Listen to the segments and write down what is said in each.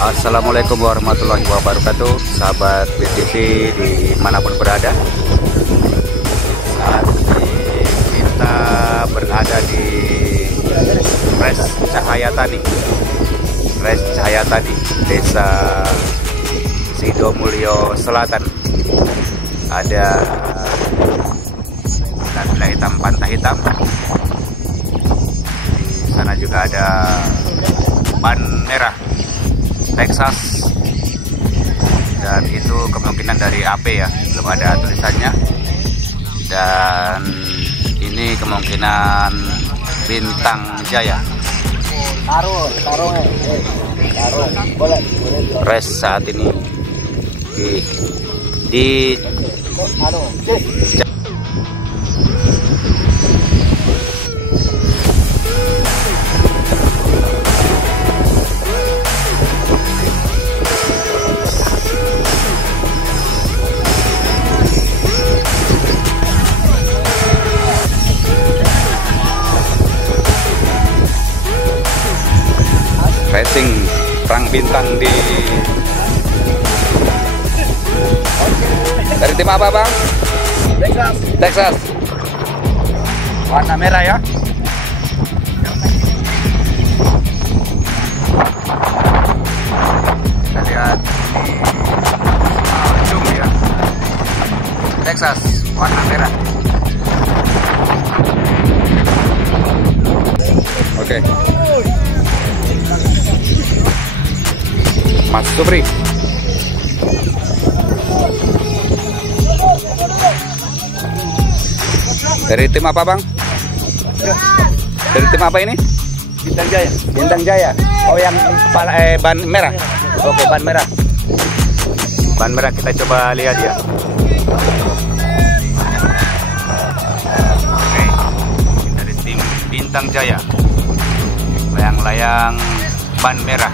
Assalamualaikum warahmatullahi wabarakatuh, sahabat BTV dimanapun berada. Saat ini kita berada di Res Cahayatani, Desa Sidomulyo Selatan. Ada Villa Hitam, Pantai Hitam. Di sana juga ada ban merah Texas, dan itu kemungkinan dari AP ya, belum ada tulisannya. Dan ini kemungkinan Bintang Jaya. Res saat ini di racing perang bintang dari tim apa, Bang? Texas. Warna merah ya. Kita lihat ujung ya. Texas warna merah. Oke. Mas Supri. Dari tim apa, Bang? Dari tim apa ini? Bintang Jaya. Bintang Jaya. Oh, yang ban merah. Oke, ban merah. Ban merah kita coba lihat ya. Oke. Dari tim Bintang Jaya. Layang-layang ban merah.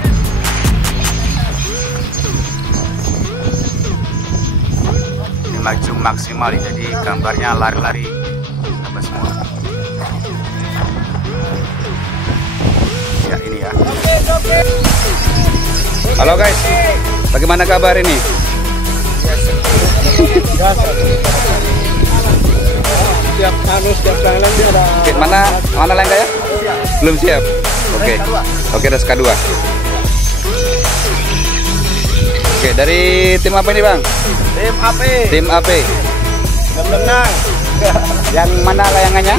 Maju maksimal, jadi gambarnya lari-lari apa semua ya. Ini ya. Halo guys, bagaimana kabar ini? Oke, mana lengka ya? Belum siap. Oke, res K2. Oke, dari tim apa ini, Bang? Tim AP. Menang. Yang mana layangannya?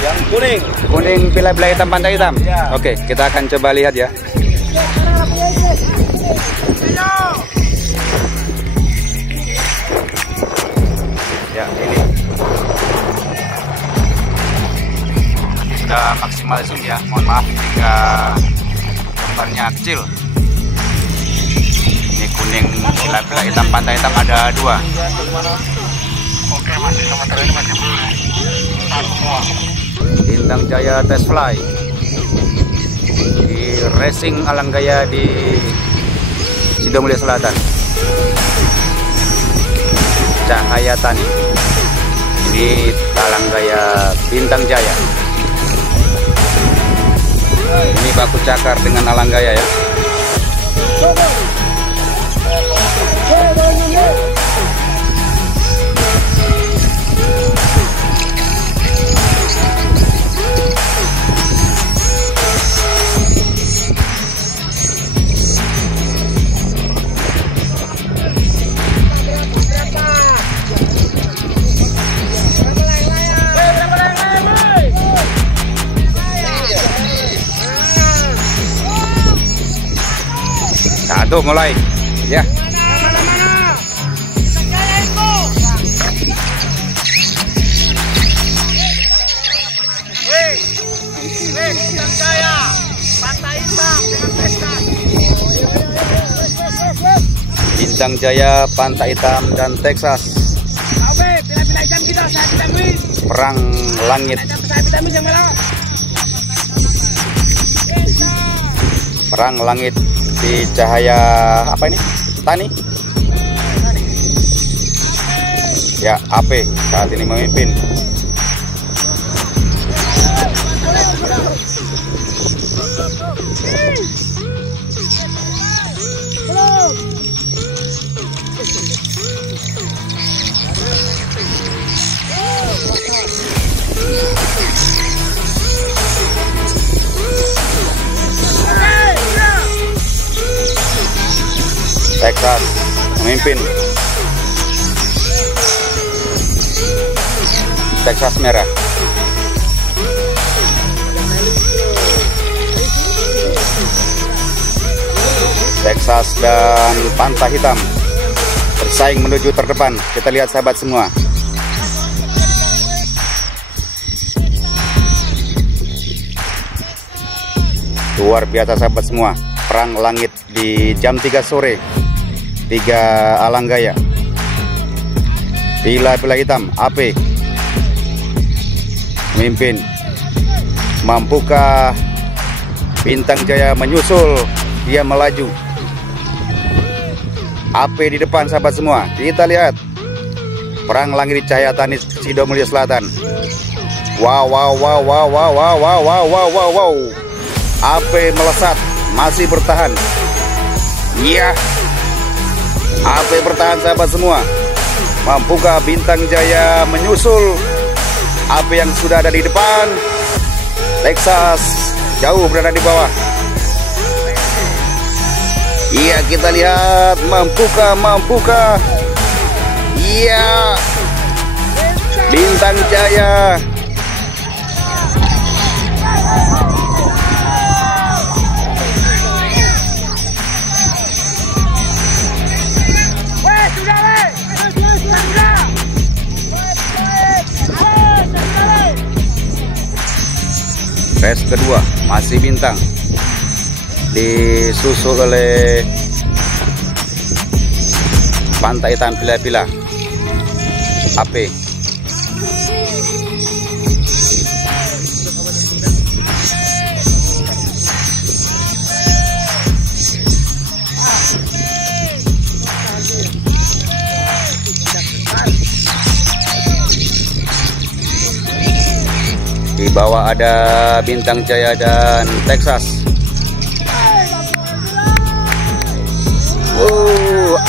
Yang kuning. Kuning, Villa Hitam, Pantai Hitam. Ya. Oke, kita akan coba lihat ya. Ya, ini sudah maksimal zoom ya. Mohon maaf jika gambarnya kecil. Ini kuning, Villa Hitam, Pantai Hitam ada 2. Oke, masih sementara ini masih boleh. Bintang Jaya Test Fly di Racing Alanggaya di Sidomulyo Selatan. Cahayatani di Alanggaya Bintang Jaya. Ini baku cakar dengan Alanggaya ya. tuh mulai. Ya. Bintang Jaya, Pantai Hitam, dan Texas. Perang langit. Perang langit di cahaya apa ini? Tani? Ya, AP saat ini memimpin. Texas memimpin. Texas merah. Texas dan Pantai Hitam bersaing menuju terdepan. Kita lihat sahabat semua. Luar biasa sahabat semua. Perang langit di jam 3 sore. 3 Alanggaya. Pila-pila hitam AP memimpin. Mampukah Bintang Jaya menyusul? Dia melaju. AP di depan sahabat semua. Kita lihat perang langit di cahaya Tani Sidomulyo Selatan. Wow wow wow wow wow wow wow wow wow wow wow. AP melesat, masih bertahan. Iya. AP bertahan sahabat semua. Mampukah Bintang Jaya menyusul AP yang sudah ada di depan? Texas jauh berada di bawah. Iya, kita lihat mampukah. Iya. Bintang Jaya. Race kedua masih Bintang, disusul oleh Pantai Hitam Pila-Pila AP. Di bawah ada Bintang Jaya dan Texas.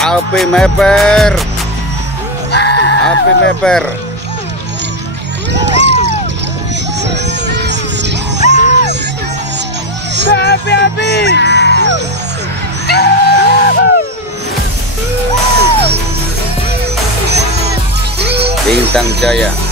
AP meper. AP meper. Api. Bintang Jaya